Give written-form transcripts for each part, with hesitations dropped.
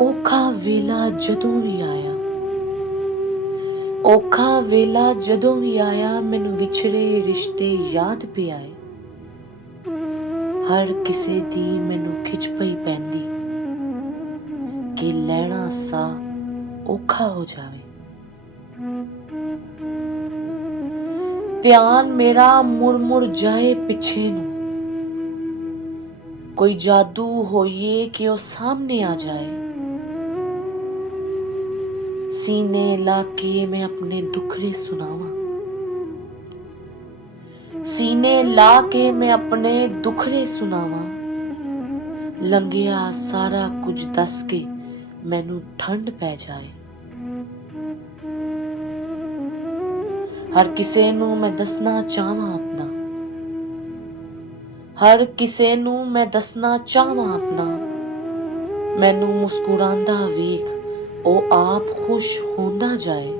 ਔਖਾ ਵੇਲਾ ਜਦੋਂ ਵੀ ਆਇਆ, ਔਖਾ ਵੇਲਾ ਜਦੋਂ ਵੀ ਆਇਆ, ਮੈਨੂੰ ਵਿਛੜੇ ਰਿਸ਼ਤੇ ਯਾਦ ਪਿਆਏ। ਹਰ ਕਿਸੇ ਦੀ ਮੈਨੂੰ ਖਿੱਚ ਪਈ ਪੈਂਦੀ ਕਿ ਲੈਣਾ ਸਾਹ ਔਖਾ ਹੋ ਜਾਵੇ। ਧਿਆਨ ਮੇਰਾ ਮੁੜ ਜਾਏ ਪਿੱਛੇ ਨੂੰ, ਕੋਈ ਜਾਦੂ ਹੋਈਏ ਕਿ ਉਹ ਸਾਹਮਣੇ ਆ ਜਾਏ। ਸੀਨੇ ਲਾ ਕੇ ਮੈਂ ਆਪਣੇ ਦੁੱਖੜੇ ਸੁਣਾਵਾਂ, ਸੀਨੇ ਲਾ ਕੇ ਮੈਂ ਆਪਣੇ ਦੁੱਖੜੇ ਸੁਣਾਵਾਂ। ਲੰਘਿਆ ਸਾਰਾ ਕੁਝ ਦੱਸ ਕੇ ਮੈਨੂੰ ਠੰਡ ਪੈ ਜਾਏ। ਹਰ ਕਿਸੇ ਨੂੰ ਮੈਂ ਦੱਸਣਾ ਚਾਹਾਂ ਆਪਣਾ, ਹਰ ਕਿਸੇ ਨੂੰ ਮੈਂ ਦੱਸਣਾ ਚਾਹਾਂ ਆਪਣਾ। ਮੈਨੂੰ ਮੁਸਕਰਾਉਂਦਾ ਵੇਖ ਉਹ ਆਪ ਖੁਸ਼ ਹੁੰਦਾ ਜਾਏ।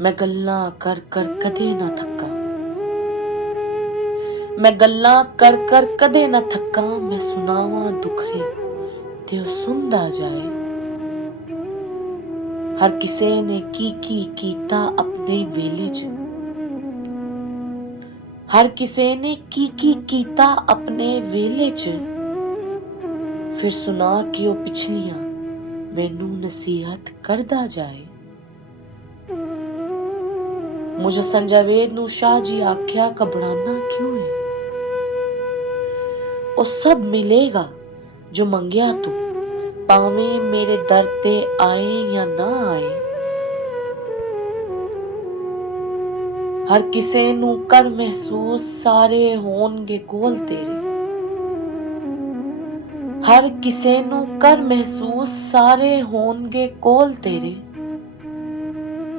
ਮੈਂ ਗੱਲਾਂ ਕਰ ਕਰ ਕਦੇ ਨਾ ਥੱਕਾਂ, ਮੈਂ ਗੱਲਾਂ ਕਰ ਕਰ ਕਦੇ ਨਾ ਥੱਕਾਂ। ਮੈਂ ਸੁਣਾਵਾਂ ਦੁੱਖੜੇ ਤੇ ਉਹ ਸੁਣਦਾ ਜਾਏ। ਹਰ ਕਿਸੇ ਨੇ ਕੀ ਕੀਤਾ ਆਪਣੇ ਵੇਲੇ 'ਚ, ਹਰ ਕਿਸੇ ਨੇ ਕੀ ਕੀਤਾ ਆਪਣੇ ਵੇਲੇ 'ਚ। ਫਿਰ ਸੁਣਾ ਕੇ ਉਹ ਪਿਛਲੀਆਂ ਮੈਨੂੰ ਨਸੀਹਤ ਕਰਦਾ ਜਾਏ। ਮੁਝੱਸਨ ਜਾਵੇਦ ਨੂੰ ਸ਼ਾਹ ਜੀ ਆਖਿਆ, ਘਬਰਾਨਾ ਕਿਉਂ ਹੈ, ਉਹ ਸਭ ਮਿਲੇਗਾ ਜੋ ਮੰਗਿਆ ਤੂੰ, ਭਾਵੇਂ ਮੇਰੇ ਦਰ ਤੇ ਆਏ ਜਾਂ ਨਾ ਆਏ। ਹਰ ਕਿਸੇ ਨੂੰ ਕਰ ਮਹਿਸੂਸ ਸਾਰੇ ਹੋਣਗੇ ਕੋਲ ਤੇਰੇ, ਹਰ ਕਿਸੇ ਨੂੰ ਕਰ ਮਹਿਸੂਸ ਸਾਰੇ ਹੋਣਗੇ ਕੋਲ ਤੇਰੇ।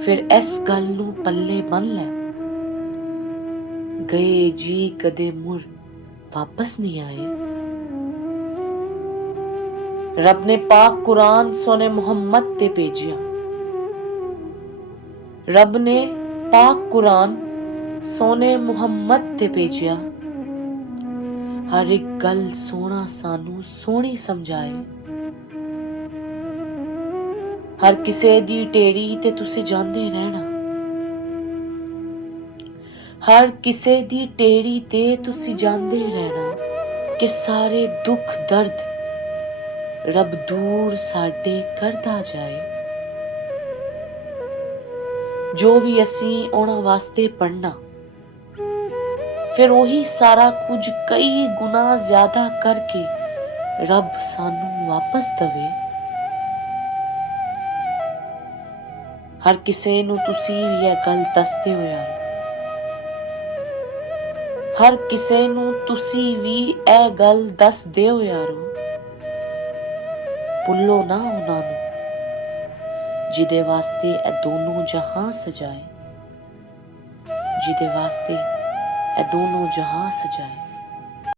ਫਿਰ ਇਸ ਗੱਲ ਨੂੰ ਪੱਲੇ ਬੰਨ ਲੈ, ਗਏ ਜੀ ਕਦੇ ਮੁੜ ਵਾਪਸ ਨਹੀਂ ਆਏ। ਰੱਬ ਨੇ ਪਾਕ ਕੁਰਾਨ ਸੋਨੇ ਮੁਹੰਮਦ ਤੇ ਭੇਜਿਆ, ਰੱਬ ਨੇ ਪਾਕ ਕੁਰਾਨ ਸੋਨੇ ਮੁਹੰਮਦ ਤੇ ਭੇਜਿਆ। ਹਰ ਇੱਕ ਗੱਲ ਸੋਹਣਾ ਸਾਨੂੰ ਸੋਹਣੀ ਸਮਝਾਏ। ਹਰ ਕਿਸੇ ਦੀ ਢੇਰੀ ਤੇ ਤੁਸੀਂ ਜਾਂਦੇ ਰਹਿਣਾ, ਹਰ ਕਿਸੇ ਦੀ ਢੇਰੀ ਤੇ ਤੁਸੀਂ ਜਾਂਦੇ ਰਹਿਣਾ। ਕਿ ਸਾਰੇ ਦੁੱਖ ਦਰਦ ਰੱਬ ਦੂਰ ਸਾਡੇ ਕਰਦਾ ਜਾਏ। ਜੋ ਵੀ ਅਸੀਂ ਉਹਨਾਂ ਵਾਸਤੇ ਪੜ੍ਹਨਾ, ਫਿਰ ਉਹੀ ਸਾਰਾ ਕੁਝ ਕਈ ਗੁਣਾ ਜ਼ਿਆਦਾ ਕਰਕੇ ਰੱਬ ਸਾਨੂੰ ਵਾਪਸ ਦਵੇ। ਹਰ ਕਿਸੇ ਨੂੰ ਤੁਸੀਂ ਵੀ ਇਹ ਗੱਲ ਦੱਸਦੇ ਹੋ ਯਾਰ, ਹਰ ਕਿਸੇ ਨੂੰ ਤੁਸੀਂ ਵੀ ਇਹ ਗੱਲ ਦੱਸਦੇ ਹੋ ਯਾਰੋ। ਭੁੱਲੋ ਨਾ ਉਹਨਾਂ ਨੂੰ ਜਿਹਦੇ ਵਾਸਤੇ ਇਹ ਦੋਨੋਂ ਜਹਾਂ ਸਜਾਏ, ਜਿਹਦੇ ਵਾਸਤੇ ਇਹ ਦੋਨੋਂ ਜਹਾਂ ਸਜਾਏ।